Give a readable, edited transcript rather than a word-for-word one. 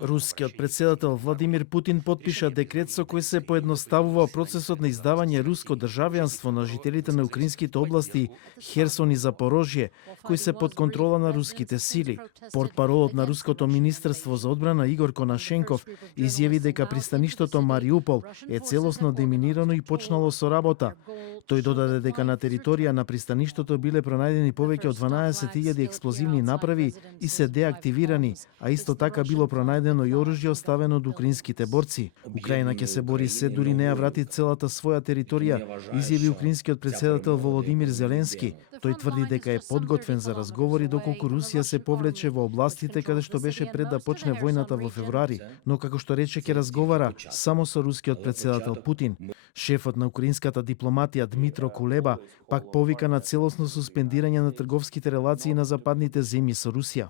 Рускиот председател Владимир Путин потпиша декрет со кој се поедноставува процесот на издавање руско државјанство на жителите на украинските области Херсон и Запорожје, кои се под контрола на руските сили. Портпаролот на Руското министерство за одбрана Игор Конашенков изјави дека пристаништото Мариупол е целосно деминирано и почнало со работа. Тој додаде дека на територија на пристаништото биле пронајдени повеќе од 12.000 експлозивни направи и се деактивирани, а исто така било пронајдено и оружје оставено од украинските борци. Украина ќе се бори се дури не ја врати целата своја територија, изјави украинскиот председател Володимир Зеленски. Тој тврди дека е подготвен за разговори доколку Русија се повлече во областите каде што беше пред да почне војната во февруари, но како што рече ќе разговара само со рускиот председател Путин. Шефот на украинската дипломатија Дмитро Кулеба пак повика на целосно суспендирање на трговските релации на западните земји со Русија.